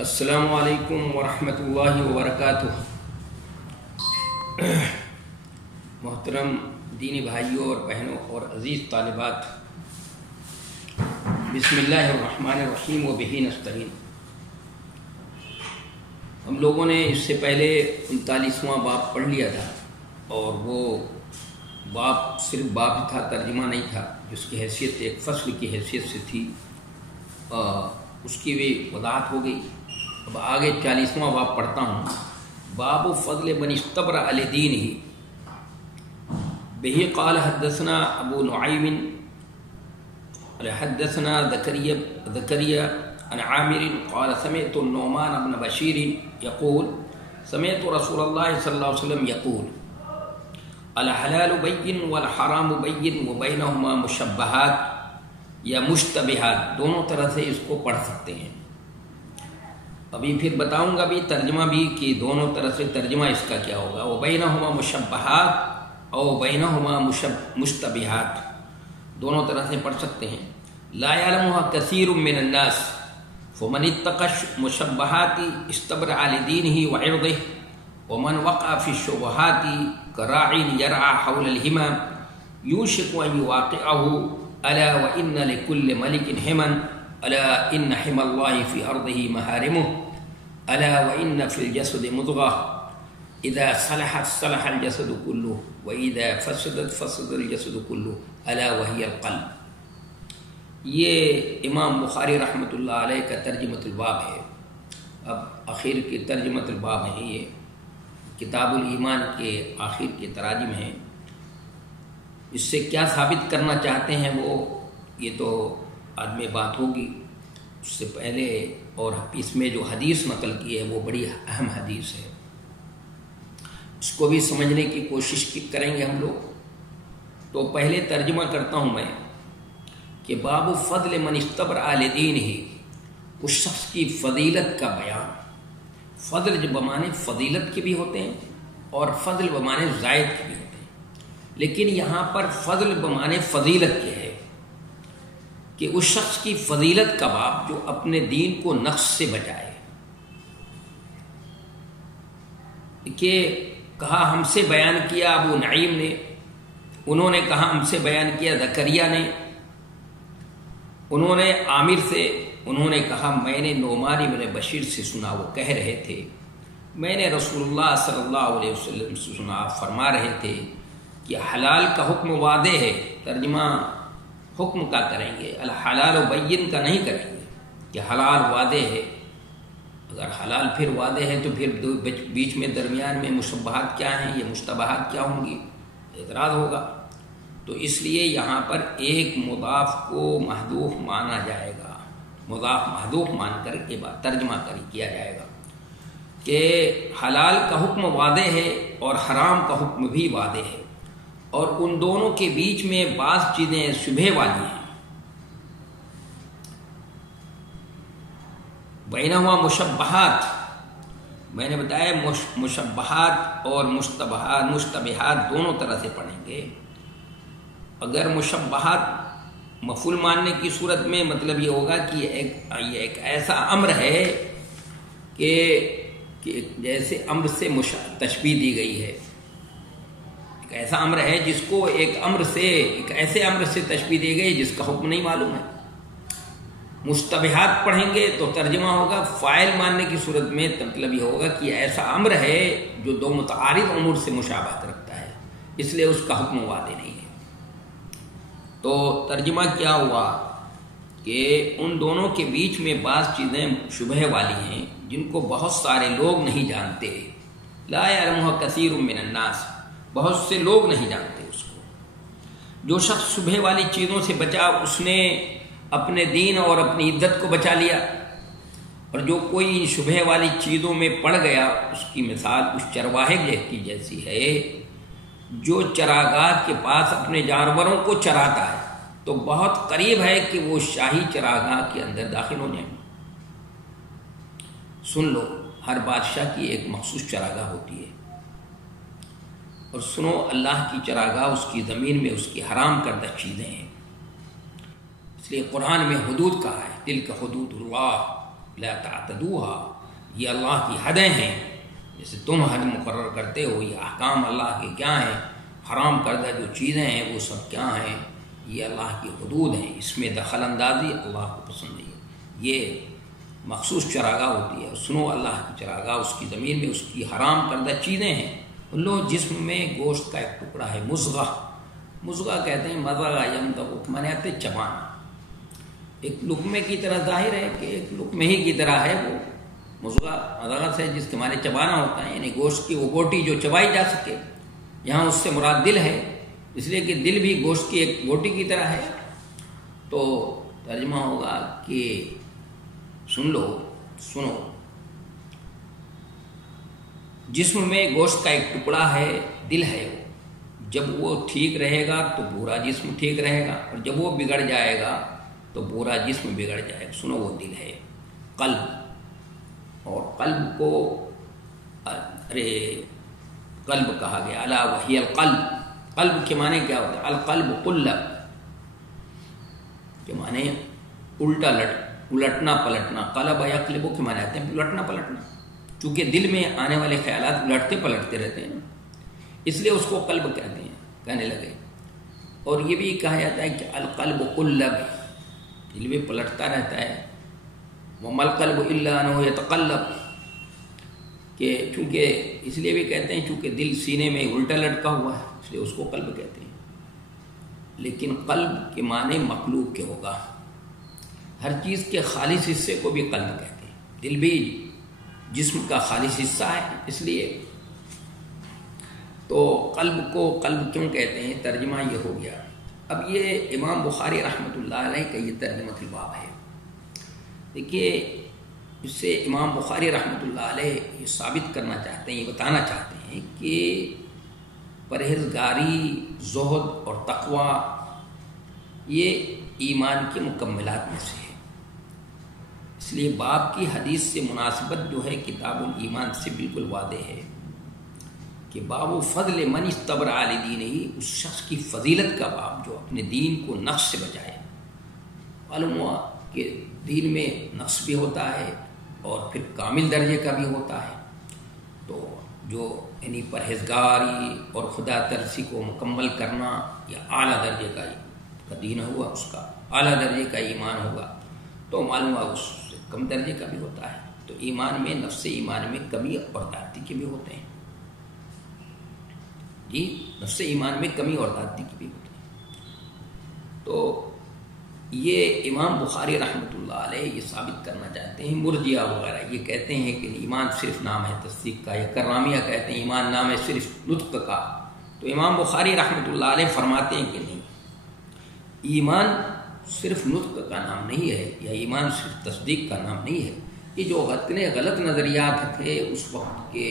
السلام علیکم ورحمۃ اللہ وبرکاتہ۔ محترم دینی بھائیوں اور بہنوں اور عزیز طالبات، بسم اللہ الرحمن الرحیم و بہ نستعین۔ ہم لوگوں نے اس سے پہلے 39واں باب پڑھ لیا تھا، اور وہ باب صرف باب ہی تھا، ترجمہ نہیں تھا، جس کی حیثیت ایک فصل کی حیثیت سے تھی، اس کی بھی وضاحت ہو گئی۔ اب آگے 40واں باب پڑھتا ہوں۔ باب فضل من استبرأ لدینہ بہ قال حدثنا ابو نعیم حدثنا زکریا عن عامر قال سمعت النعمان بن بشیر یقول سمعت رسول اللہ صلی اللہ علیہ وسلم یقول الحلال بین والحرام بین وبینہما مشبہات یا مشتبہات، دونوں طرح سے اس کو پڑھ سکتے ہیں۔ ابھی پھر بتاؤں گا بھی ترجمہ بھی کہ دونوں طرح سے ترجمہ اس کا کیا ہوگا۔ وبینہما مشبہات اور بینہما مشتبہات، دونوں طرح سے پڑھ سکتے ہیں۔ لا یعلمها کثیر من الناس فمن اتقى المشبہات استبرأ لدینہ وعرضہ ومن وقع فی الشبہات كراع يرعى حول الحمى یوشک ان یواقعه الا وان لكل ملك حما الا ان حمى الله في ارضه محارمه الا وان في الجسد مضغة اذا صلحت صلح الجسد كله واذا فسدت فسد الجسد كله الا وهي القلب۔ یہ امام بخاری رحمۃ اللہ علیہ کا ترجمۃ الباب ہے۔ اب آخر کے ترجمۃ الباب ہے، یہ کتاب الایمان کے آخر کے تراجم ہیں۔ اس سے کیا ثابت کرنا چاہتے ہیں وہ یہ تو بعد میں بات ہوگی۔ اس سے پہلے اور اس میں جو حدیث نقل کی ہے وہ بڑی اہم حدیث ہے، اس کو بھی سمجھنے کی کوشش کریں گے ہم لوگ۔ تو پہلے ترجمہ کرتا ہوں میں کہ باب فضل من استبرأ لدینہ، اس شخص کی فضیلت کا بیان۔ فضل جو بمانے فضیلت کے بھی ہوتے ہیں اور فضل بمانے زائد کے بھی ہوتے ہیں، لیکن یہاں پر فضل بمانے فضیلت کے ہے کہ اس شخص کی فضیلت کا باب جو اپنے دین کو نقص سے بچائے۔ کہ کہا ہم سے بیان کیا ابو نعیم نے، انہوں نے کہا ہم سے بیان کیا زکریا نے، انہوں نے عامر سے، انہوں نے کہا میں نے نعمان بن بشیر سے سنا، وہ کہہ رہے تھے میں نے رسول اللہ صلی اللہ علیہ وسلم سے سنا، فرما رہے تھے کہ حلال کا حکم واضح ہے۔ ترجمہ حکم کا کریں گے، الحلال و بین کا نہیں کریں گے کہ حلال واضح ہے۔ اگر حلال پھر واضح ہے تو پھر بیچ میں درمیان میں مشبہات کیا ہیں، یہ مشتبہات کیا ہوں گی، اعتراض ہوگا۔ تو اس لیے یہاں پر ایک مضاف کو محذوف مانا جائے گا، مضاف محذوف مان کر کے بعد ترجمہ کیا جائے گا کہ حلال کا حکم واضح ہے اور حرام کا حکم بھی واضح ہے، اور ان دونوں کے بیچ میں بعض چیزیں شبہ والی ہیں۔ بینہما مشبہات، میں نے بتایا مشبہات اور مشتبہات دونوں طرح سے پڑھیں گے۔ اگر مشبہات مفعول ماننے کی صورت میں مطلب یہ ہوگا کہ یہ ایک ایسا امر ہے کہ جیسے امر سے تشبیہ دی گئی ہے، ایک ایسا امر ہے جس کو ایک ایسے امر سے تشبیہ دی گئی جس کا حکم نہیں معلوم ہے۔ مشتبہات پڑھیں گے تو ترجمہ ہوگا فاعل ماننے کی صورت میں، مطلب یہ ہوگا کہ ایسا امر ہے جو دو متعارض امور سے مشابہت رکھتا ہے، اس لیے اس کا حکم واضح نہیں ہے۔ تو ترجمہ کیا ہوا کہ ان دونوں کے بیچ میں بعض چیزیں شبہ والی ہیں جن کو بہت سارے لوگ نہیں جانتے۔ لا یعلمها کثیر من الناس، بہت سے لوگ نہیں جانتے اس کو۔ جو شخص شبہ والی چیزوں سے بچا اس نے اپنے دین اور اپنی عزت کو بچا لیا، اور جو کوئی شبہ والی چیزوں میں پڑ گیا اس کی مثال اس چرواہے کی جیسی ہے جو چراگاہ کے پاس اپنے جانوروں کو چراتا ہے، تو بہت قریب ہے کہ وہ شاہی چراگاہ کے اندر داخل ہو جائیں۔ سن لو، ہر بادشاہ کی ایک مخصوص چراگاہ ہوتی ہے، اور سنو اللہ کی چراگاہ اس کی زمین میں اس کی حرام کردہ چیزیں ہیں۔ اس لیے قرآن میں حدود کہا ہے، تلک حدود اللہ، لا تعتدوها، یہ اللہ کی حدیں ہیں، جیسے تم حد مقرر کرتے ہو، یہ احکام اللہ کے کیا ہیں، حرام کردہ جو چیزیں ہیں وہ سب کیا ہیں، یہ اللہ کی حدود ہیں، اس میں دخل اندازی اللہ کو پسند نہیں ہے۔ یہ مخصوص چراگاہ ہوتی ہے، سنو اللہ کی چراگاہ، اس کی زمین میں اس کی حرام کردہ چیزیں ہیں۔ ان لوگ جسم میں گوشت کا ایک ٹکڑا ہے، مضغہ، مضغہ کہتے ہیں، مضغہ یمضغ معنی آتے چبانا، ایک لقمے کی طرح ظاہر ہے کہ ایک لقمے ہی کی طرح ہے وہ مضغہ، مضغہ سے جس کے معنی چبانا ہوتا ہے، یعنی گوشت کی وہ بوٹی جو چبائی جا سکے، یہاں اس سے مراد دل ہے، اس لیے کہ دل بھی گوشت کی ایک بوٹی کی طرح ہے۔ تو ترجمہ ہوگا کہ سنو، جسم میں گوشت کا ایک ٹکڑا ہے، دل ہے، جب وہ ٹھیک رہے گا تو پورا جسم ٹھیک رہے گا، اور جب وہ بگڑ جائے گا تو پورا جسم بگڑ جائے گا۔ سنو، وہ دل ہے، قلب، اور قلب کو قلب کہا گیا، الا وہی القلب، قلب کے معنی کیا ہوتا ہے؟ القلب قلب کے معنی الٹنا پلٹنا، قلب یقلب کے معنی آتے ہیں الٹنا پلٹنا، چونکہ دل میں آنے والے خیالات الٹتے پلٹتے رہتے ہیں، اس لیے اس کو قلب کہتے ہیں، کہنے لگے۔ اور یہ بھی کہا جاتا ہے کہ القلب قلب، دل میں پلٹتا رہتا ہے، وما القلب الا انه يتقلب، کہ چونکہ اس لیے بھی کہتے ہیں چونکہ دل سینے میں الٹا لٹکا ہوا ہے، اس لیے اس کو قلب کہتے ہیں۔ لیکن قلب کے معنی مقلوب کے ہوگا، ہر چیز کے خالص حصے کو بھی قلب کہتے ہیں، دل بھی جسم کا خالص حصہ ہے، اس لیے تو قلب کو قلب کیوں کہتے ہیں، ترجمہ یہ ہو گیا۔ اب یہ امام بخاری رحمۃ اللہ علیہ کا یہ ترجمہ الباب ہے۔ دیکھیے، اس سے امام بخاری رحمۃ اللہ علیہ یہ ثابت کرنا چاہتے ہیں، یہ بتانا چاہتے ہیں کہ پرہیزگاری، زہد اور تقوی یہ ایمان کی مکملات میں سے ہے۔ اس لیے باب کی حدیث سے مناسبت جو ہے کتاب الایمان سے بالکل واضح ہے کہ باب فضل من استبرأ لدینہ، اس شخص کی فضیلت کا باب جو اپنے دین کو نقص سے بچائے۔ معلوم ہوا کہ دین میں نقص بھی ہوتا ہے اور پھر کامل درجے کا بھی ہوتا ہے، تو جو یعنی پرہیزگاری اور خدا ترسی کو مکمل کرنا یا اعلیٰ درجے کا دین ہوا، اس کا اعلیٰ درجے کا ایمان ہوگا، تو معلوم ہوا اس سے کم درجے کا بھی ہوتا ہے۔ تو ایمان میں، نفس ایمان میں کمی اور زیادتی کے بھی ہوتے ہیں، جی نفس ایمان میں کمی اور زیادتی کی بھی ہوتی ہے۔ تو یہ امام بخاری رحمۃ اللہ علیہ یہ ثابت کرنا چاہتے ہیں۔ مرجیہ وغیرہ یہ کہتے ہیں کہ ایمان صرف نام ہے تصدیق کا، یا کرامیہ کہتے ہیں ایمان نام ہے صرف نطق کا۔ تو امام بخاری رحمۃ اللہ علیہ فرماتے ہیں کہ نہیں، ایمان صرف نطق کا نام نہیں ہے، یا ایمان صرف تصدیق کا نام نہیں ہے۔ یہ جو غلط نظریات تھے اس وقت کے،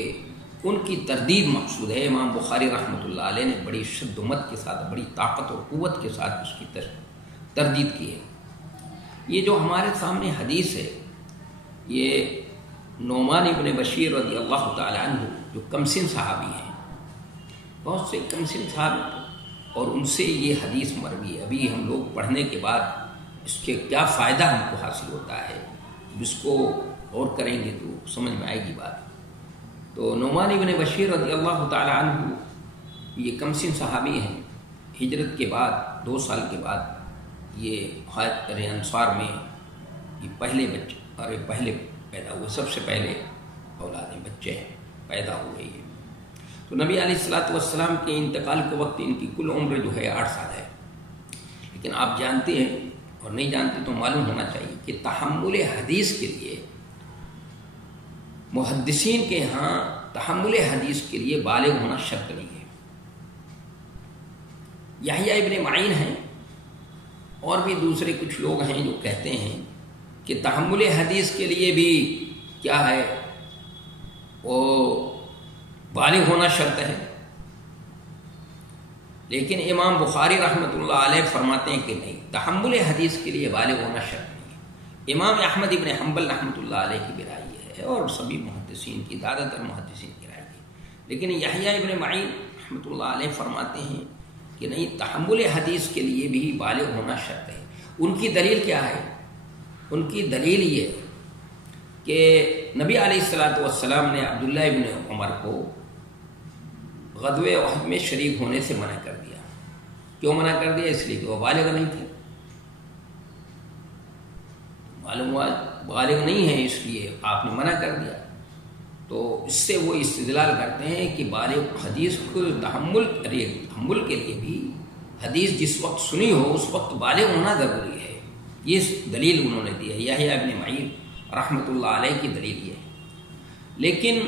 ان کی تردید مقصود ہے۔ امام بخاری رحمۃ اللہ علیہ نے بڑی شد و مت کے ساتھ، بڑی طاقت اور قوت کے ساتھ اس کی تردید کی ہے۔ یہ جو ہمارے سامنے حدیث ہے، یہ نعمان ابن بشیر رضی اللہ تعالی عنہ جو کمسن صحابی ہیں، بہت سے کمسن صحابی، اور ان سے یہ حدیث مروی ہے۔ ابھی ہم لوگ پڑھنے کے بعد اس کے کیا فائدہ ہم کو حاصل ہوتا ہے، اس کو غور کریں گے تو سمجھ میں آئے گی بات۔ تو نعمان ابن بشیر رضی اللہ تعالی عنہ یہ کمسن صحابی ہیں، ہجرت کے بعد 2 سال کے بعد یہ مہاجر انصار میں یہ پہلے بچے اور پہلے پیدا ہوئے، سب سے پہلے اولادیں بچے ہیں پیدا ہوئے یہ۔ تو نبی علیہ الصلوۃ والسلام کے انتقال کے وقت ان کی کل عمر جو ہے 8 سال ہے۔ لیکن آپ جانتے ہیں اور نہیں جانتے تو معلوم ہونا چاہیے کہ تحمل حدیث کے لیے محدثین کے ہاں تحمل حدیث کے لیے بالغ ہونا شرط نہیں ہے۔ یحییٰ ابن معین ہیں اور بھی دوسرے کچھ لوگ ہیں جو کہتے ہیں کہ تحمل حدیث کے لیے بھی کیا ہے، وہ بالغ ہونا شرط ہے۔ لیکن امام بخاری رحمۃ اللہ علیہ فرماتے ہیں کہ نہیں، تحمل حدیث کے لیے بالغ ہونا شرط نہیں ہے۔ امام احمد ابن حنبل رحمۃ اللہ علیہ کی بھی رائے ہے، اور سبھی محدثین کی، زیادہ تر محدثین کی رائے ہے۔ لیکن یحییٰ ابن معین رحمۃ اللہ علیہ فرماتے ہیں کہ نہیں، تحمل حدیث کے لیے بھی بالغ ہونا شرط ہے۔ ان کی دلیل کیا ہے؟ ان کی دلیل یہ کہ نبی علیہ الصلوۃ والسلام نے عبداللہ ابن عمر کو غزوہ احد میں شریک ہونے سے منع کر دیا. کیوں منع کر دیا؟ اس لیے کہ وہ بالغ نہیں تھے. معلوم ہوا بالغ نہیں ہے، اس لیے آپ نے منع کر دیا. تو اس سے وہ استدلال کرتے ہیں کہ بالغ حدیث کو تحمل کے لیے بھی حدیث جس وقت سنی ہو اس وقت بالغ ہونا ضروری ہے. یہ دلیل انہوں نے دی ہے. یحییٰ ابن معین رحمۃ اللہ علیہ کی دلیل یہ ہے. لیکن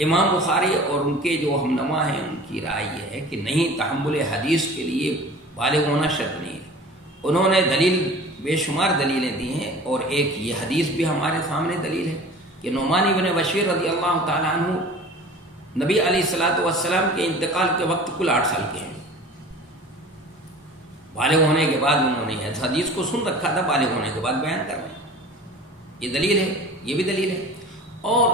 امام بخاری اور ان کے جو ہمنما ہیں ان کی رائے یہ ہے کہ نہیں، تحمل حدیث کے لیے بالغ ہونا شرط نہیں ہے. انہوں نے دلیل بے شمار دلیلیں دی ہیں، اور ایک یہ حدیث بھی ہمارے سامنے دلیل ہے کہ نعمان ابن بشیر رضی اللہ تعالیٰ عنہ نبی علیہ الصلوۃ والسلام کے انتقال کے وقت کل 8 سال کے ہیں. بالغ ہونے کے بعد انہوں نے اس حدیث کو سن رکھا تھا، بالغ ہونے کے بعد بیان کر رہے ہیں. یہ دلیل ہے، یہ بھی دلیل ہے. اور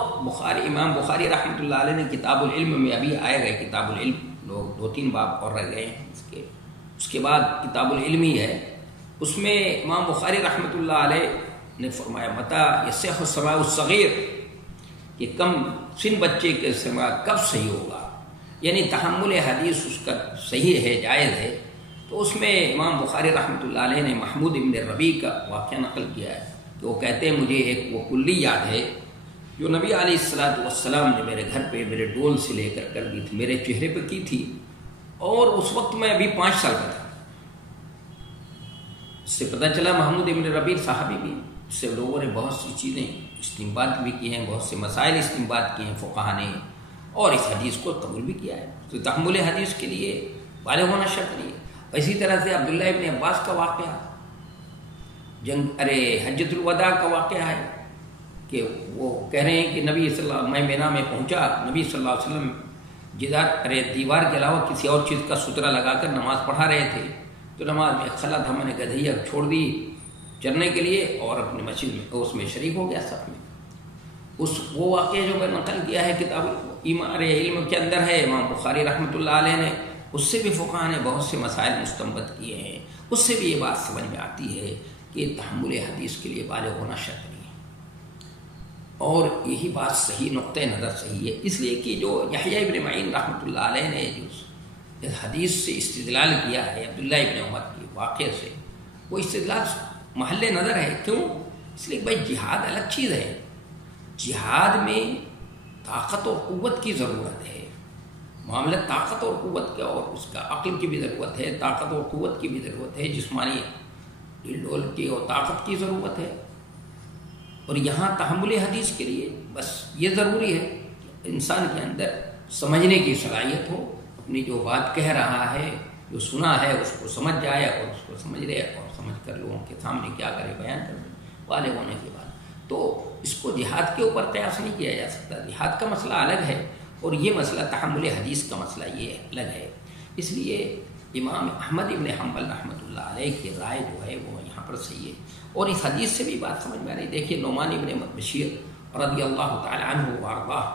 امام بخاری رحمۃ اللہ علیہ نے کتاب العلم میں، ابھی آئے گئے کتاب العلم، لوگ 2-3 باب اور رہ گئے ہیں اس کے بعد کتاب العلم ہی ہے. اس میں امام بخاری رحمۃ اللہ علیہ نے فرمایا متى يصح السماع الصغیر، کہ کم سن بچے کے سماع کب صحیح ہوگا، یعنی تحمل حدیث اس کا صحیح ہے، جائز ہے. تو اس میں امام بخاری رحمۃ اللہ علیہ نے محمود ابن ربیع کا واقعہ نقل کیا ہے کہ وہ کہتے ہیں مجھے ایک وہ کلی یاد ہے جو نبی علیہ الصلوۃ والسلام نے میرے گھر پہ میرے ڈول سے لے کر دی تھی، میرے چہرے پہ کی تھی، اور اس وقت میں ابھی 5 سال کا تھا. اس سے پتہ چلا محمود ابن ربیع صحابی بھی، اس سے لوگوں نے بہت سی چیزیں استنباط بھی کی ہیں، بہت سے مسائل استنباط کیے ہیں فقہا نے، اور اس حدیث کو قبول بھی کیا ہے. تو تحمل حدیث کے لیے بالغ ہونا شرط نہیں ہے. اسی طرح سے عبداللہ ابن عباس کا واقعہ، حجۃ الوداع کا واقعہ ہے کہ وہ کہہ رہے ہیں کہ نبی صلی اللہ علیہ وسلم، میں مینا میں پہنچا، نبی صلی اللہ علیہ وسلم دیوار کے علاوہ کسی اور چیز کا سترہ لگا کر نماز پڑھا رہے تھے. تو نماز میں خلا تھا، میں نے گدھیا چھوڑ دی چرنے کے لیے اور اپنے مسجد میں اس میں شریک ہو گیا صف میں. وہ واقعہ جو میں نقل کیا ہے کتاب علم کے اندر ہے، امام بخاری رحمۃ اللہ علیہ نے، اس سے بھی فقہا نے بہت سے مسائل مستنبط کیے ہیں. اس سے بھی یہ بات سمجھ میں آتی ہے کہ تحمل حدیث کے لیے بالغ ہونا شرط نہیں ہے. اور یہی بات صحیح، نقطۂ نظر صحیح ہے، اس لیے کہ جو یحییٰ ابن معین رحمۃ اللہ علیہ نے جو اس حدیث سے استدلال کیا ہے عبداللہ ابن عمر کے واقعے سے، وہ استدلال محل نظر ہے. کیوں؟ اس لیے کہ بھائی جہاد الگ چیز ہے. جہاد میں طاقت اور قوت کی ضرورت ہے. معاملہ طاقت اور قوت کا، اور اس کا عقل کی بھی ضرورت ہے، طاقت اور قوت کی بھی ضرورت ہے، جسمانی ڈول کی اور طاقت کی ضرورت ہے. اور یہاں تحمل حدیث کے لیے بس یہ ضروری ہے کہ انسان کے اندر سمجھنے کی صلاحیت ہو، اپنی جو بات کہہ رہا ہے، جو سنا ہے اس کو سمجھ جائے، اور اس کو سمجھ لے، اور سمجھ کر لوگوں کے سامنے کیا کرے، بیان کر دے بالغ ہونے کے بعد. تو اس کو جہاد کے اوپر قیاس نہیں کیا جا سکتا. جہاد کا مسئلہ الگ ہے، اور یہ مسئلہ تحمل حدیث کا مسئلہ یہ الگ ہے. اس لیے امام احمد ابن حنبل رحمۃ اللہ علیہ کی رائے جو ہے وہ یہاں پر صحیح ہے. اور اس حدیث سے بھی بات سمجھ میں آ رہی. دیکھیے نعمان ابن بشیر رضی اللہ تعالی عنہ وارضاہ،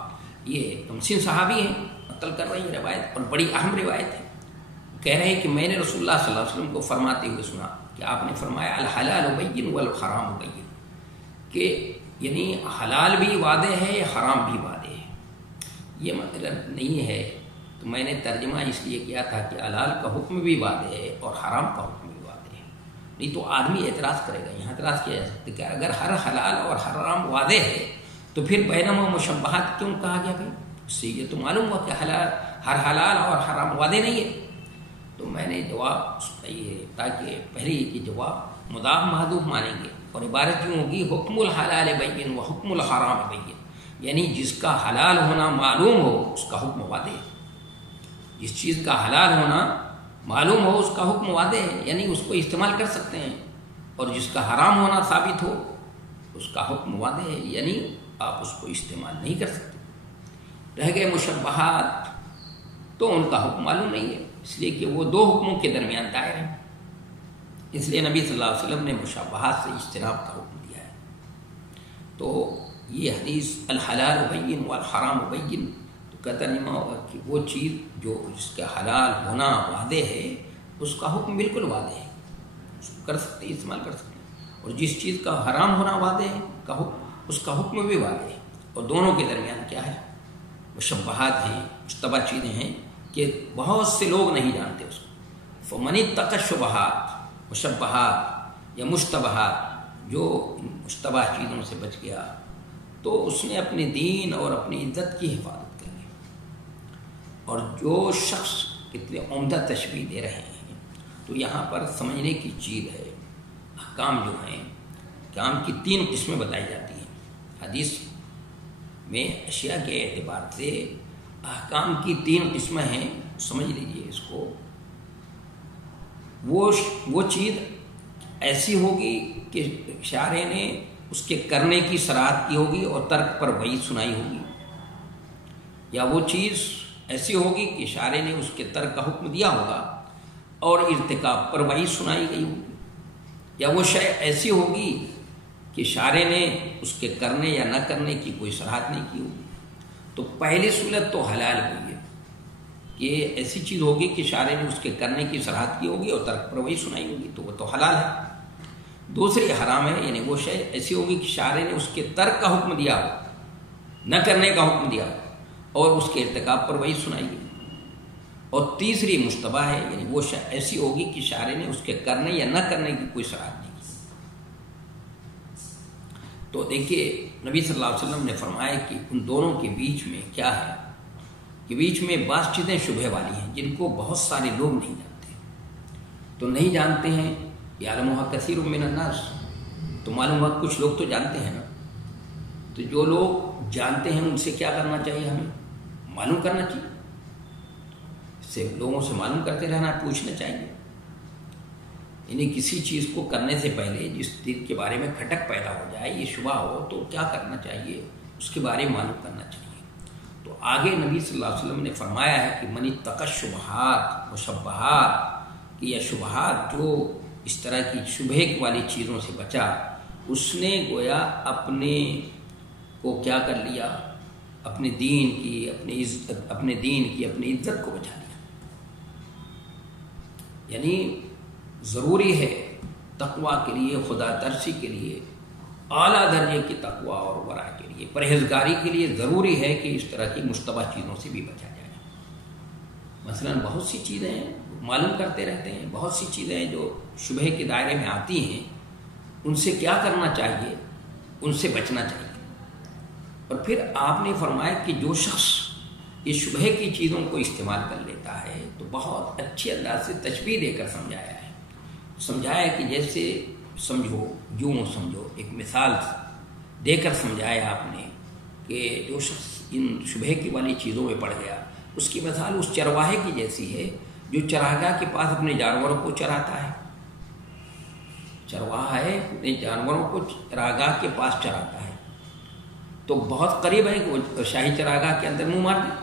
یہ کمسن صحابی ہیں، نقل کر رہی ہیں روایت، اور بڑی اہم روایت ہے. کہہ رہے ہیں کہ میں نے رسول اللہ صلی اللہ علیہ وسلم کو فرماتے ہوئے سنا کہ آپ نے فرمایا الحلال بین والحرام بین، کہ یعنی حلال بھی واضح ہے، حرام بھی واضح ہے. یہ مطلب نہیں ہے، تو میں نے ترجمہ اس لیے کیا تھا کہ حلال کا حکم بھی واضح ہے اور حرام کا حکم بھی واضح ہے. نہیں تو آدمی اعتراض کرے گا. یہاں اعتراض کیا جا سکتا ہے کہ اگر ہر حلال اور حرام واضح ہے تو پھر بینہما مشبہات کیوں کہا گیا بھائی؟ اس سے یہ تو معلوم ہوا کہ ہر حلال اور حرام واضح نہیں ہے. تو میں نے جواب اس کا یہ تاکہ پہلے کی جواب مضاف محذوف مانیں گے، اور عبارت یوں ہوگی حکم الحلال بین و حکم الحرام بین، یعنی جس کا حلال ہونا معلوم ہو اس کا حکم واضح ہے. جس چیز کا حلال ہونا معلوم ہو اس کا حکم واضح ہے، یعنی اس کو استعمال کر سکتے ہیں. اور جس کا حرام ہونا ثابت ہو اس کا حکم واضح ہے، یعنی آپ اس کو استعمال نہیں کر سکتے. رہ گئے مشبہات، تو ان کا حکم معلوم نہیں ہے، اس لیے کہ وہ 2 حکموں کے درمیان دائر ہیں. اس لیے نبی صلی اللہ علیہ وسلم نے مشابہات سے اجتناب کا حکم دیا ہے. تو یہ حدیث الحلال بین والحرام بین، تو کا ترجمہ ہوگا کہ وہ چیز جو جس کا حلال ہونا واضح ہے اس کا حکم بالکل واضح ہے، اس کو کر سکتے، استعمال کر سکتے ہیں. اور جس چیز کا حرام ہونا واضح ہے کا حکم اس کا حکم بھی واضح ہے، اور دونوں کے درمیان کیا ہے؟ مشبہات ہیں، مشتبہ چیزیں ہیں کہ بہت سے لوگ نہیں جانتے اس کو۔ فمن اتقى الشبہات، مشبہات یا مشتبہات، جو مشتبہ چیزوں سے بچ گیا تو اس نے اپنے دین اور اپنی عزت کی حفاظت کر لی۔ اور جو شخص اتنے عمدہ تشبیہ دے رہے ہیں تو یہاں پر سمجھنے کی چیز ہے، احکام جو ہیں، احکام کی 3 قسمیں بتائی جاتی ہیں حدیث میں۔ اشیاء کے اعتبار سے احکام کی 3 قسمیں ہیں، سمجھ لیجئے اس کو۔ وہ چیز ایسی ہوگی کہ شارع نے اس کے کرنے کی صراحت کی ہوگی اور ترک پر وعید سنائی ہوگی، یا وہ چیز ایسی ہوگی کہ شارع نے اس کے ترک کا حکم دیا ہوگا اور ارتکاب پر وعید سنائی گئی ہوگی، یا وہ شے ایسی ہوگی کہ شارع نے اس کے کرنے یا نہ کرنے کی کوئی صراحت نہیں کی ہوگی۔ تو پہلی صورت تو حلال ہوئی ہے کہ ایسی چیز ہوگی کہ شارع نے اس کے کرنے کی صراحت کی ہوگی اور ترک پر وعید سنائی ہوگی، تو وہ تو حلال ہے۔ دوسری حرام ہے، یعنی وہ شے ایسی ہوگی کہ شارع نے اس کے ترک کا حکم دیا ہو، نہ کرنے کا حکم دیا ہو اور اس کے ارتکاب پر وعید سنائی گئی۔ اور تیسری مشتبہ ہے، یعنی وہ شے ایسی ہوگی کہ شارع نے اس کے کرنے یا نہ کرنے کی کوئی صراحت نہیں کی۔ تو دیکھیے نبی صلی اللہ علیہ وسلم نے فرمایا کہ ان دونوں کے بیچ میں کیا ہے کہ بیچ میں بعض چیزیں شبہ والی ہیں جن کو بہت سارے لوگ نہیں جانتے۔ تو نہیں جانتے ہیں، یعلمها کثیر من الناس، تو معلوم ہوا کچھ لوگ تو جانتے ہیں نا۔ تو جو لوگ جانتے ہیں ان سے کیا کرنا چاہیے؟ ہمیں معلوم کرنا چاہیے، اس سے لوگوں سے معلوم کرتے رہنا، پوچھنا چاہیے۔ یعنی کسی چیز کو کرنے سے پہلے جس چیز کے بارے میں کھٹک پیدا ہو جائے، یہ شبہ ہو، تو کیا کرنا چاہیے؟ اس کے بارے میں معلوم کرنا چاہیے۔ تو آگے نبی صلی اللہ علیہ وسلم نے فرمایا ہے کہ من اتقى الشبہات، مشبہات، کہ یہ شبہات جو اس طرح کی شبہ والی چیزوں سے بچا، اس نے گویا اپنے کو کیا کر لیا؟ اپنے دین کی، اپنی عزت کو بچا لیا۔ یعنی ضروری ہے تقویٰ کے لیے، خدا ترسی کے لیے، اعلیٰ درجے کی تقویٰ اور ورع کے لیے، پرہیزگاری کے لیے ضروری ہے کہ اس طرح کی مشتبہ چیزوں سے بھی بچا جائے۔ مثلا بہت سی چیزیں معلوم کرتے رہتے ہیں، بہت سی چیزیں جو شبہ کے دائرے میں آتی ہیں، ان سے کیا کرنا چاہیے؟ ان سے بچنا چاہیے۔ اور پھر آپ نے فرمایا کہ جو شخص یہ شبہ کی چیزوں کو استعمال کر لیتا ہے تو بہت اچھے انداز سے تشبیہ دے کر سمجھایا کہ جیسے سمجھو، یوں سمجھو، ایک مثال دے کر سمجھایا آپ نے کہ جو شخص ان شبہ کی والی چیزوں میں پڑ گیا، اس کی مثال اس چرواہے کی جیسی ہے جو چراگاہ کے پاس اپنے جانوروں کو چراتا ہے۔ چرواہا ہے، اپنے جانوروں کو چراگاہ کے پاس چراتا ہے، تو بہت قریب ہے کہ وہ شاہی چراگاہ کے اندر منہ مار دے۔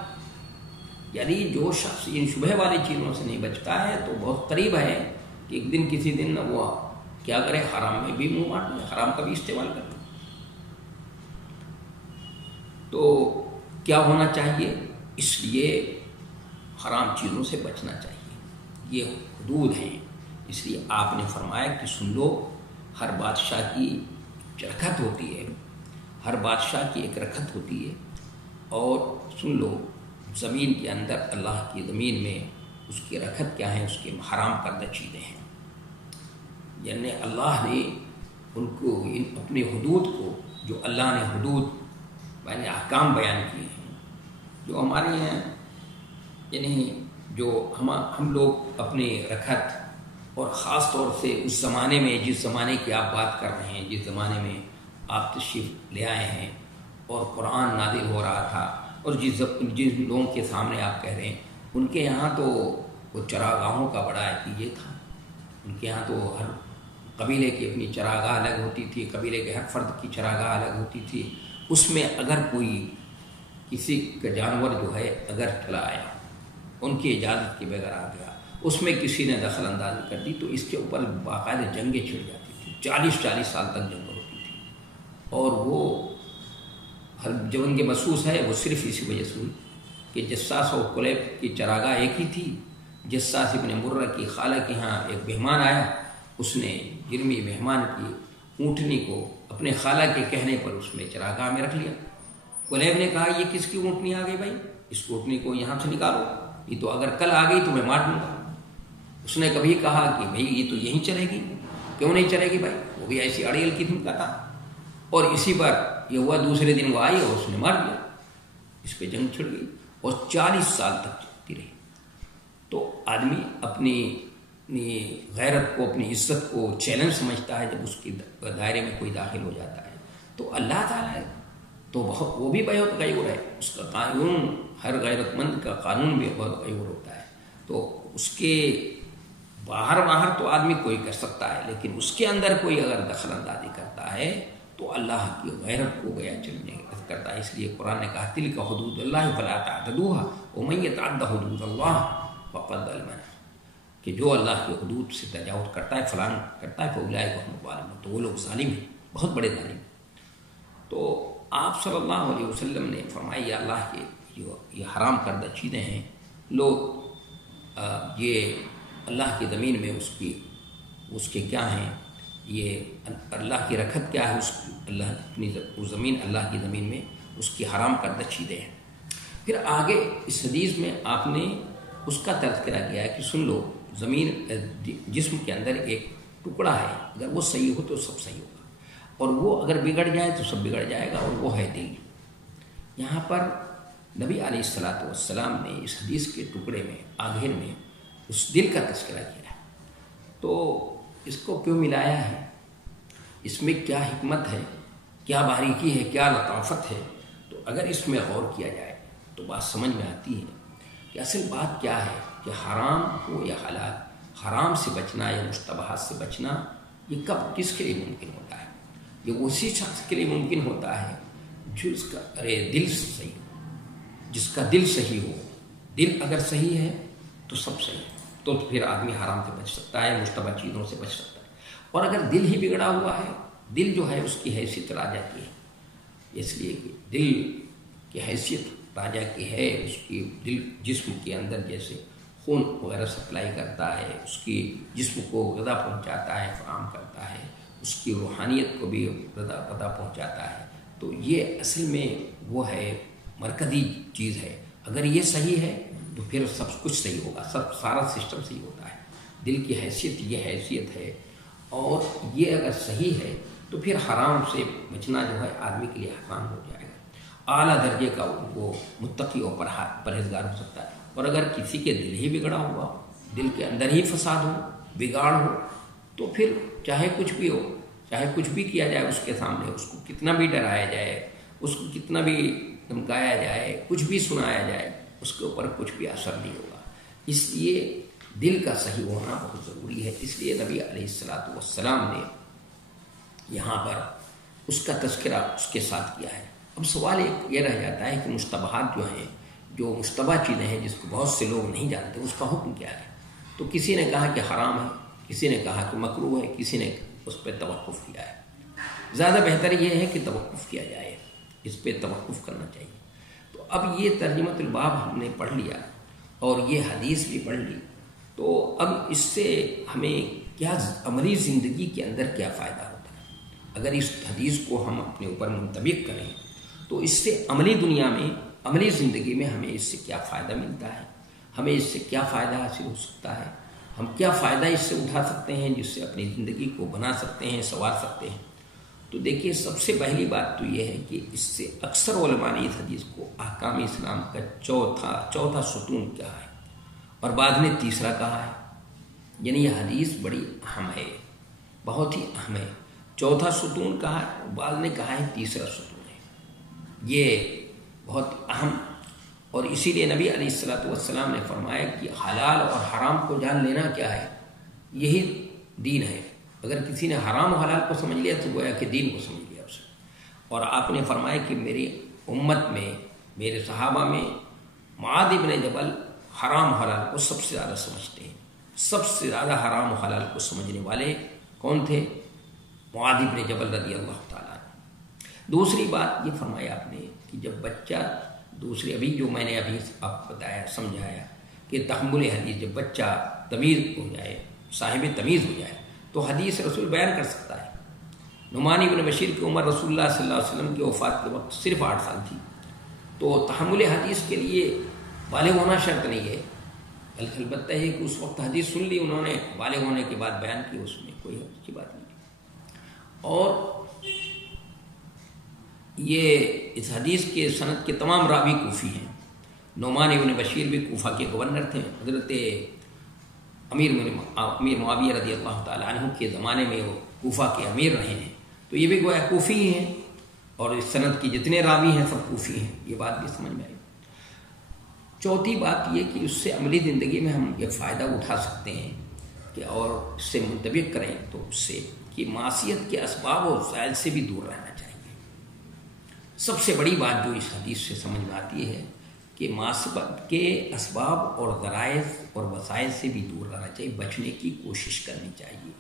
یعنی جو شخص ان شبہ والی چیزوں سے نہیں بچتا ہے تو بہت قریب ہے کہ ایک دن کسی دن وہ کیا کرے؟ حرام میں بھی منہ مار دے، حرام کا بھی استعمال کر لے۔ تو کیا ہونا چاہیے؟ اس لیے حرام چیزوں سے بچنا چاہیے، یہ حدود ہیں۔ اس لیے آپ نے فرمایا کہ سن لو، ہر بادشاہ کی رکھت ہوتی ہے، ہر بادشاہ کی ایک رکھت ہوتی ہے، اور سن لو زمین کے اندر، اللہ کی زمین میں اس کی رکھت کیا ہے؟ اس کے حرام کردہ چیزیں ہیں۔ یعنی اللہ نے ان کو، اپنی حدود کو، جو اللہ نے حدود یعنی احکام بیان کیے ہیں، جو ہمارے یہاں یعنی جو ہم لوگ اپنی رکھت، اور خاص طور سے اس زمانے میں، جس زمانے کی آپ بات کر رہے ہیں، جس زمانے میں آپ تشریف لے آئے ہیں اور قرآن نازل ہو رہا تھا، اور جن لوگوں کے سامنے آپ کہہ رہے ہیں، ان کے یہاں تو وہ چراگاہوں کا بڑا یہ تھا۔ ان کے یہاں تو ہر قبیلے کی اپنی چراگاہ الگ ہوتی تھی، قبیلے کے ہر فرد کی چراگاہ الگ ہوتی تھی۔ اس میں اگر کوئی کسی کا جانور جو ہے اگر چلا آیا، ان کی اجازت کے بغیر آ گیا، اس میں کسی نے دخل اندازی کر دی، تو اس کے اوپر باقاعدہ جنگیں چھڑ جاتی تھیں، 40 سال تک جنگ ہوتی تھی۔ اور وہ ہر جنگ مسوس ہے وہ صرف اسی وجہ سے ہوئی کہ جساس و قلیب کی چراگاہ ایک ہی تھی۔ جساس ابن مرہ کی خالہ کے ہاں ایک مہمان آیا، اس نے جرمی مہمان کی اونٹنی کو اپنے خالہ کے کہنے پر اس نے چراگاہ میں رکھ لیا۔ کلیب نے کہا یہ کس کی اونٹنی آ گئی بھائی، اس اونٹنی کو یہاں سے نکالو، یہ تو اگر کل آ گئی تو میں مار دوں گا۔ اس نے کبھی کہا کہ بھائی یہ تو یہیں چلے گی، کیوں نہیں چلے گی بھائی، وہ بھی ایسی اڑیل قسم کا تھا۔ اور اسی پر یہ ہوا، دوسرے دن وہ آئی اور اس نے مار دیا، اس پہ جنگ چھڑ گئی اور 40 سال تک چلتی رہی۔ تو آدمی اپنی غیرت کو، اپنی عزت کو چیلنج سمجھتا ہے جب اس کے دائرے میں کوئی داخل ہو جاتا ہے۔ تو اللہ تعالیٰ ہے تو بہت، وہ بھی بہت غیور ہے، اس کا قانون، ہر غیرت مند کا قانون بھی بہت غیور ہوتا ہے۔ تو اس کے باہر تو آدمی کوئی کر سکتا ہے، لیکن اس کے اندر کوئی اگر دخل اندازی کرتا ہے تو اللہ کی غیرت کو گیا چلنے کرتا ہے۔ اس لیے قرآن نے کہا تلک حدود اللہ فلا تعتدوها ومن يتعد حدود اللہ فقد ظلم، کہ جو اللہ کی حدود سے تجاوز کرتا ہے، فلان کرتا ہے، فاولئک هم الظالمون، تو وہ لوگ ظالم ہیں، بہت بڑے ظالم ہیں۔ تو آپ صلی اللہ علیہ وسلم نے فرمایا یہ اللہ کے جو یہ حرام کردہ چیزیں ہیں، لوگ یہ اللہ کی زمین میں اس کے کیا ہیں، یہ اللہ کی رکھت کیا ہے، اس کی اللہ اپنی زمین، اللہ کی زمین میں اس کی حرام کردہ چیزیں ہیں۔ پھر آگے اس حدیث میں آپ نے اس کا تذکرہ کیا ہے کہ سن لو، زمین جسم کے اندر ایک ٹکڑا ہے، اگر وہ صحیح ہو تو سب صحیح ہوگا، اور وہ اگر بگڑ جائے تو سب بگڑ جائے گا، اور وہ ہے دل۔ یہاں پر نبی علیہ الصلاۃ والسلام نے اس حدیث کے ٹکڑے میں، آخر میں اس دل کا تذکرہ کیا ہے۔ تو اس کو کیوں ملایا ہے، اس میں کیا حکمت ہے، کیا باریکی ہے، کیا لطافت ہے، تو اگر اس میں غور کیا جائے تو بات سمجھ میں آتی ہے کہ اصل بات کیا ہے کہ حرام ہو یا حلال، حرام سے بچنا یا مشتبہات سے بچنا یہ کب کس کے لیے ممکن ہوتا ہے؟ یہ اسی شخص کے لیے ممکن ہوتا ہے جس کا دل صحیح ہو، جس کا دل صحیح ہو۔ دل اگر صحیح ہے تو سب صحیح ہے، تو پھر آدمی حرام سے بچ سکتا ہے، مشتبہ چیزوں سے بچ سکتا ہے۔ اور اگر دل ہی بگڑا ہوا ہے، دل جو ہے اس کی حیثیت راجا کی ہے، اس لیے کہ دل کی حیثیت راجا کی ہے، اس کی دل جسم کے اندر جیسے خون وغیرہ سپلائی کرتا ہے، اس کی جسم کو غذا پہنچاتا ہے، فراہم کرتا ہے، اس کی روحانیت کو بھی غذا پہنچاتا ہے۔ تو یہ اصل میں وہ ہے، مرکزی چیز ہے۔ اگر یہ صحیح ہے تو پھر سب کچھ صحیح ہوگا، سارا سسٹم صحیح ہوتا ہے۔ دل کی حیثیت یہ حیثیت ہے، اور یہ اگر صحیح ہے تو پھر حرام سے بچنا جو ہے آدمی کے لیے آسان ہو جائے گا، اعلیٰ درجے کا وہ متقی اور پرہیزگار ہو سکتا ہے۔ اور اگر کسی کے دل ہی بگڑا ہوا، دل کے اندر ہی فساد ہو، بگاڑ ہو، تو پھر چاہے کچھ بھی ہو، چاہے کچھ بھی کیا جائے اس کے سامنے، اس کو کتنا بھی ڈرایا جائے، اس کو کتنا بھی دھمکایا جائے، کچھ بھی سنایا جائے، اس کے اوپر کچھ بھی اثر نہیں ہوگا۔ اس لیے دل کا صحیح ہونا بہت ضروری ہے۔ اس لیے نبی علیہ الصلاۃ والسلام نے یہاں پر اس کا تذکرہ اس کے ساتھ کیا ہے۔ اب سوال ایک یہ رہ جاتا ہے کہ مشتبہات جو ہیں، جو مشتبہ چیزیں ہیں جس کو بہت سے لوگ نہیں جانتے، اس کا حکم کیا ہے؟ تو کسی نے کہا کہ حرام ہے، کسی نے کہا کہ مکروہ ہے، کسی نے اس پہ توقف کیا ہے۔ زیادہ بہتر یہ ہے کہ توقف کیا جائے، اس پہ توقف کرنا چاہیے۔ تو اب یہ ترجمۃ الباب ہم نے پڑھ لیا اور یہ حدیث بھی پڑھ لی، تو اب اس سے ہمیں کیا عملی زندگی کے اندر کیا فائدہ ہوتا ہے؟ اگر اس حدیث کو ہم اپنے اوپر منطبق کریں تو اس سے عملی دنیا میں، عملی زندگی میں ہمیں اس سے کیا فائدہ ملتا ہے، ہمیں اس سے کیا فائدہ حاصل ہو سکتا ہے، ہم کیا فائدہ اس سے اٹھا سکتے ہیں جس سے اپنی زندگی کو بنا سکتے ہیں، سنوار سکتے ہیں۔ تو دیکھیے، سب سے پہلی بات تو یہ ہے کہ اس سے اکثر علماء نے اس حدیث کو احکام اسلام کا چوتھا ستون کہا ہے، اور بعد میں تیسرا کہا ہے۔ یعنی یہ حدیث بڑی اہم ہے، بہت ہی اہم ہے۔ چوتھا ستون کہا ہے، بعد نے کہا ہے تیسرا ستون ہے۔ یہ بہت اہم، اور اسی لیے نبی علیہ الصلاۃ والسلام نے فرمایا کہ حلال اور حرام کو جان لینا کیا ہے، یہی دین ہے۔ اگر کسی نے حرام و حلال کو سمجھ لیا تو گویا کہ دین کو سمجھ لیا اس نے۔ اور آپ نے فرمایا کہ میری امت میں، میرے صحابہ میں معاذ بن جبل حرام و حلال کو سب سے زیادہ سمجھتے ہیں۔ سب سے زیادہ حرام و حلال کو سمجھنے والے کون تھے؟ معاذ بن جبل رضی اللہ تعالیٰ عنہ۔ دوسری بات یہ فرمایا آپ نے کہ جب بچہ، دوسری ابھی جو میں نے ابھی آپ کو بتایا، سمجھایا کہ تحمل حدیث، جب بچہ تمیز ہو جائے، صاحب تمیز ہو جائے، تو حدیث رسول بیان کر سکتا ہے۔ نعمان بن بشیر کی عمر رسول اللہ صلی اللہ علیہ وسلم کی وفات کے وقت صرف 8 سال تھی، تو تحمل حدیث کے لیے بالغ ہونا شرط نہیں ہے، البتہ ہے کہ اس وقت حدیث سن لی انہوں نے، بالغ ہونے کے بعد بیان کی، اس میں کوئی حرج کی بات نہیں۔ اور یہ اس حدیث کے سند کے تمام راوی کوفی ہیں۔ نعمان بن بشیر بھی کوفہ کے گورنر تھے، حضرت امیر معاویہ رضی اللہ تعالیٰ عنہ کے زمانے میں وہ کوفہ کے امیر رہے ہیں، تو یہ بھی گویا کوفی ہی ہیں، اور اس سند کے جتنے راوی ہیں سب کوفی ہیں، یہ بات بھی سمجھ میں آئی۔ چوتھی بات یہ کہ اس سے عملی زندگی میں ہم یہ فائدہ اٹھا سکتے ہیں کہ اور اس سے منطبق کریں تو اس سے کہ معصیت کے اسباب و وسائل سے بھی دور رہنا چاہیے۔ سب سے بڑی بات جو اس حدیث سے سمجھ میں آتی ہے کہ معصیت کے اسباب اور ذرائع اور وسائل سے بھی دور رہنا چاہیے، بچنے کی کوشش کرنی چاہیے۔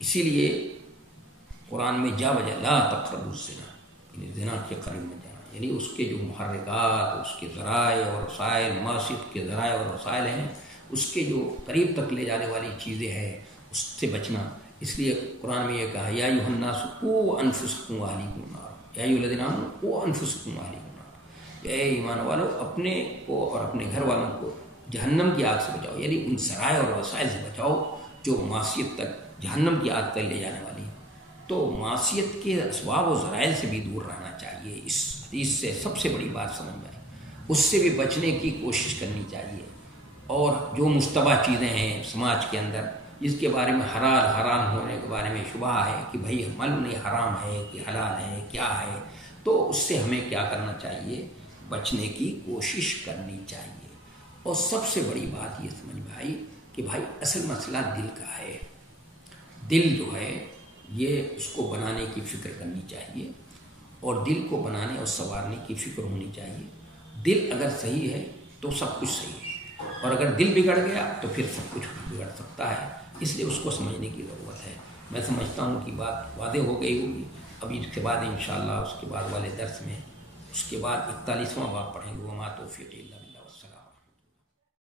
اسی لیے قرآن میں جا بجا لا تقربوا الزنا، یعنی زنا کے قریب میں جانا، یعنی اس کے جو محرکات، اس کے ذرائع اور وسائل، معصیت کے ذرائع اور وسائل ہیں، اس کے جو قریب تک لے جانے والی چیزیں ہیں اس سے بچنا۔ اس لیے قرآن میں یہ کہا یا ایھا الناس قوا انفسکم واہلیکم نارا، یا ایھا الذین آمنوا قوا انفسکم واہلیکم نارا، اے ایمان والو اپنے کو اور اپنے گھر والوں کو جہنم کی آگ سے بچاؤ، یعنی ان ذرائع اور وسائل سے بچاؤ جو معصیت تک، جہنم کی آگ تک لے جانے والی۔ تو معصیت کے اسباب و ذرائع سے بھی دور رہنا چاہیے۔ اس حدیث سے سب سے بڑی بات سمجھ میں آئی، اس سے بھی بچنے کی کوشش کرنی چاہیے۔ اور جو مشتبہ چیزیں ہیں سماج کے اندر، جس کے بارے میں حلال حرام ہونے کے بارے میں شبہ ہے کہ بھئی عمل نہیں حرام ہے کہ حلال ہے کیا ہے، تو اس سے ہمیں کیا کرنا چاہیے، بچنے کی کوشش کرنی چاہیے۔ اور سب سے بڑی بات یہ سمجھ میں آئی کہ بھائی اصل مسئلہ دل کا ہے، دل جو ہے یہ اس کو بنانے کی فکر کرنی چاہیے، اور دل کو بنانے اور سنوارنے کی فکر ہونی چاہیے۔ دل اگر صحیح ہے تو سب کچھ صحیح ہے، اور اگر دل بگڑ گیا تو پھر سب کچھ بگڑ سکتا ہے، اس لیے اس کو سمجھنے کی ضرورت ہے۔ میں سمجھتا ہوں کہ بات واضح ہو گئی ہوگی۔ اب اس کے بعد انشاءاللہ اس کے بعد والے درس میں اس کے بعد 41واں باب پڑھیں گے، وما توفیقی الا باللہ۔